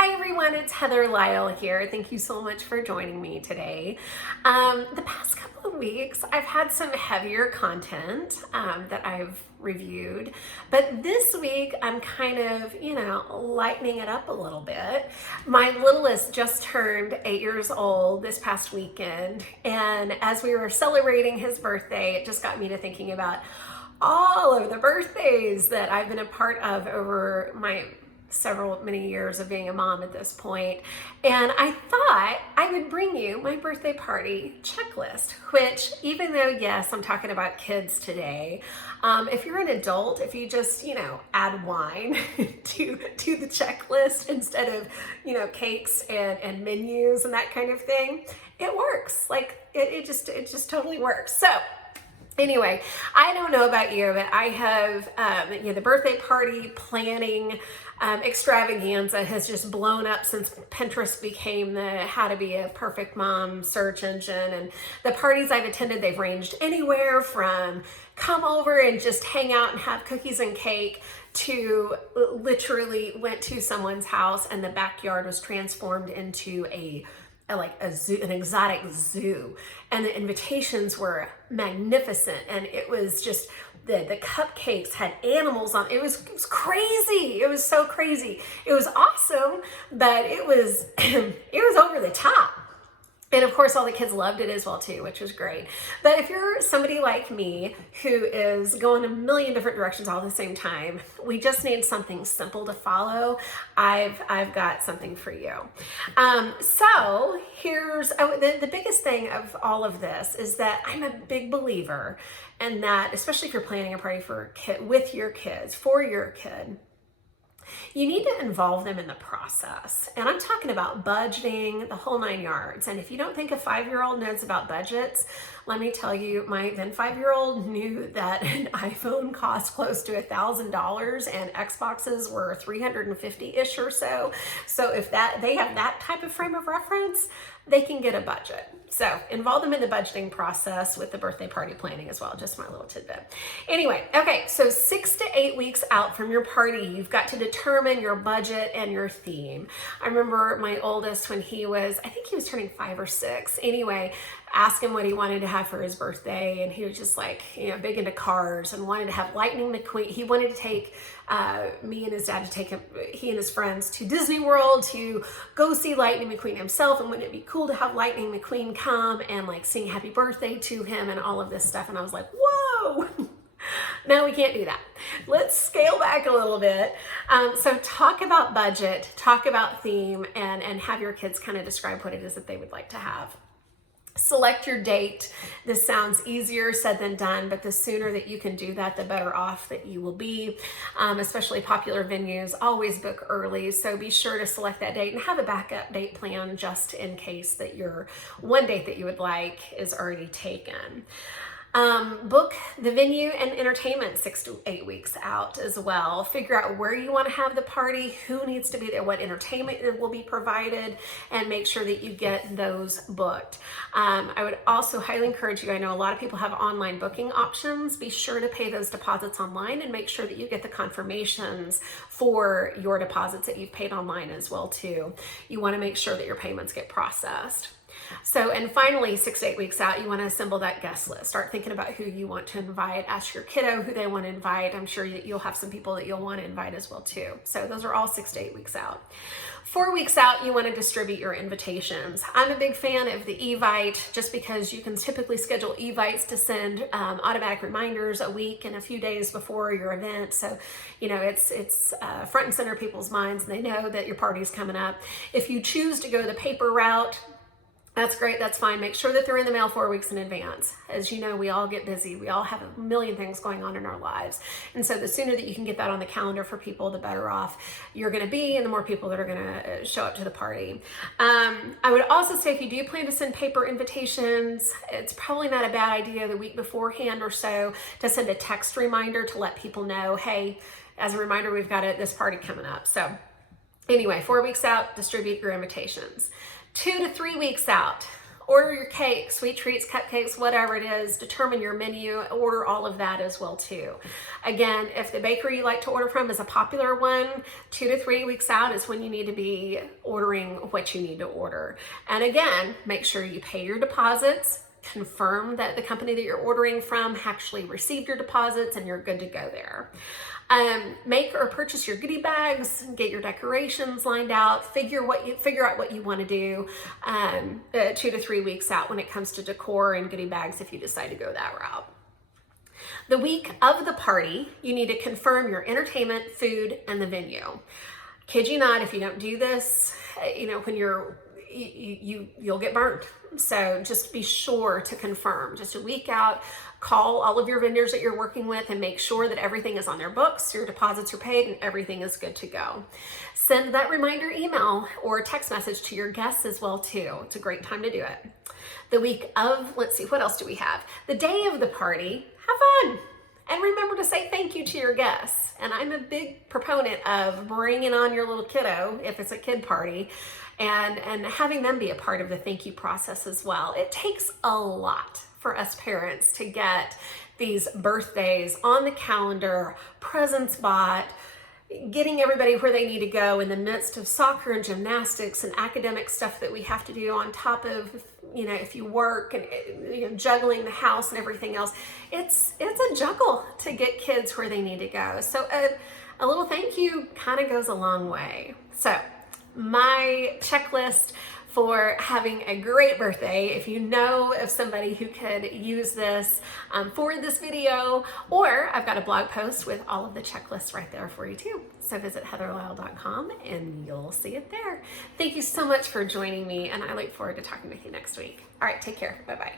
Hi everyone, it's Heather Lisle here. Thank you so much for joining me today. The past couple of weeks, I've had some heavier content that I've reviewed, but this week I'm kind of, lightening it up a little bit. My littlest just turned 8 years old this past weekend, and as we were celebrating his birthday, it just got me to thinking about all of the birthdays that I've been a part of over my many years of being a mom at this point. And I thought I would bring you my birthday party checklist, which, even though, yes, I'm talking about kids today, if you're an adult, if you just, add wine to the checklist instead of, cakes and menus and that kind of thing, it works. It just totally works. So anyway, I don't know about you, but I have, the birthday party planning extravaganza has just blown up since Pinterest became the how to be a perfect mom search engine. And the parties I've attended, they've ranged anywhere from come over and just hang out and have cookies and cake to literally went to someone's house and the backyard was transformed into a zoo, an exotic zoo, and the invitations were magnificent, and it was just the cupcakes had animals on. It was crazy. It was so crazy. It was awesome, but it was it was over the top. And of course, all the kids loved it as well too, which was great. But if you're somebody like me who is going a million different directions all at the same time, we just need something simple to follow. I've got something for you. So here's the biggest thing of all of this is that I'm a big believer in that, especially if you're planning a party for with your kids, for your kid, you need to involve them in the process. And I'm talking about budgeting, the whole 9 yards. And if you don't think a 5-year-old knows about budgets, let me tell you, my then 5-year-old knew that an iPhone cost close to $1,000 and Xboxes were 350-ish or so. So if they have that type of frame of reference, they can get a budget. So involve them in the budgeting process with the birthday party planning as well. Just my little tidbit. Anyway, okay, so 6 to 8 weeks out from your party, you've got to determine your budget and your theme. I remember my oldest when I think he was turning 5 or 6. Anyway, asked him what he wanted to have for his birthday, and he was just like, big into cars and wanted to have Lightning McQueen. He wanted to take me and his dad to take him, he and his friends, to Disney World to go see Lightning McQueen himself. And wouldn't it be cool to have Lightning McQueen come and sing happy birthday to him and all of this stuff? And I was like, whoa. No, we can't do that. Let's scale back a little bit. So talk about budget, talk about theme, and have your kids kind of describe what it is that they would like to have. Select your date. This sounds easier said than done, but the sooner that you can do that, the better off that you will be. Especially popular venues, always book early. So be sure to select that date and have a backup date plan just in case that your one date that you would like is already taken. Book the venue and entertainment 6 to 8 weeks out as well. Figure out where you want to have the party, who needs to be there, what entertainment will be provided, and make sure that you get those booked. I would also highly encourage you, I know a lot of people have online booking options. Be sure to pay those deposits online and make sure that you get the confirmations for your deposits that you've paid online as well too. You want to make sure that your payments get processed. So, and finally, 6 to 8 weeks out, you want to assemble that guest list. Start thinking about who you want to invite. Ask your kiddo who they want to invite. I'm sure you'll have some people that you'll want to invite as well too. So those are all 6 to 8 weeks out. 4 weeks out, you want to distribute your invitations. I'm a big fan of the Evite just because you can typically schedule Evites to send automatic reminders a week and a few days before your event. So, it's front and center people's minds, and they know that your party's coming up. If you choose to go the paper route, that's great, that's fine. Make sure that they're in the mail 4 weeks in advance. As you know, we all get busy. We all have a million things going on in our lives. And so the sooner that you can get that on the calendar for people, the better off you're gonna be and the more people that are gonna show up to the party. I would also say if you do plan to send paper invitations, it's probably not a bad idea the week beforehand or so to send a text reminder to let people know, hey, as a reminder, we've got this party coming up. So anyway, 4 weeks out, distribute your invitations. 2 to 3 weeks out, Order your cake, sweet treats, cupcakes, whatever it is. Determine your menu. Order all of that as well too. Again, if the bakery you like to order from is a popular one, 2 to 3 weeks out is when you need to be ordering what you need to order. And again, make sure you pay your deposits. Confirm that the company that you're ordering from actually received your deposits and you're good to go there. Make or purchase your goodie bags, get your decorations lined out, figure out what you want to do 2 to 3 weeks out when it comes to decor and goodie bags if you decide to go that route. The week of the party, you need to confirm your entertainment, food, and the venue. Kid you not, if you don't do this, when you'll get burned. So just be sure to confirm. Just a week out, call all of your vendors that you're working with and make sure that everything is on their books, your deposits are paid, and everything is good to go. Send that reminder email or text message to your guests as well too. It's a great time to do it. The week of, let's see, what else do we have? The day of the party, have fun. And remember to say thank you to your guests. And I'm a big proponent of bringing on your little kiddo if it's a kid party and having them be a part of the thank you process as well. It takes a lot for us parents to get these birthdays on the calendar, presents bought, getting everybody where they need to go in the midst of soccer and gymnastics and academic stuff that we have to do on top of, if you work and juggling the house and everything else. It's a juggle to get kids where they need to go. So a little thank you kind of goes a long way. So my checklist for having a great birthday. If you know of somebody who could use this, forward this video, or I've got a blog post with all of the checklists right there for you too. So visit heatherlisle.com and you'll see it there. Thank you so much for joining me, and I look forward to talking with you next week. All right, take care. Bye-bye.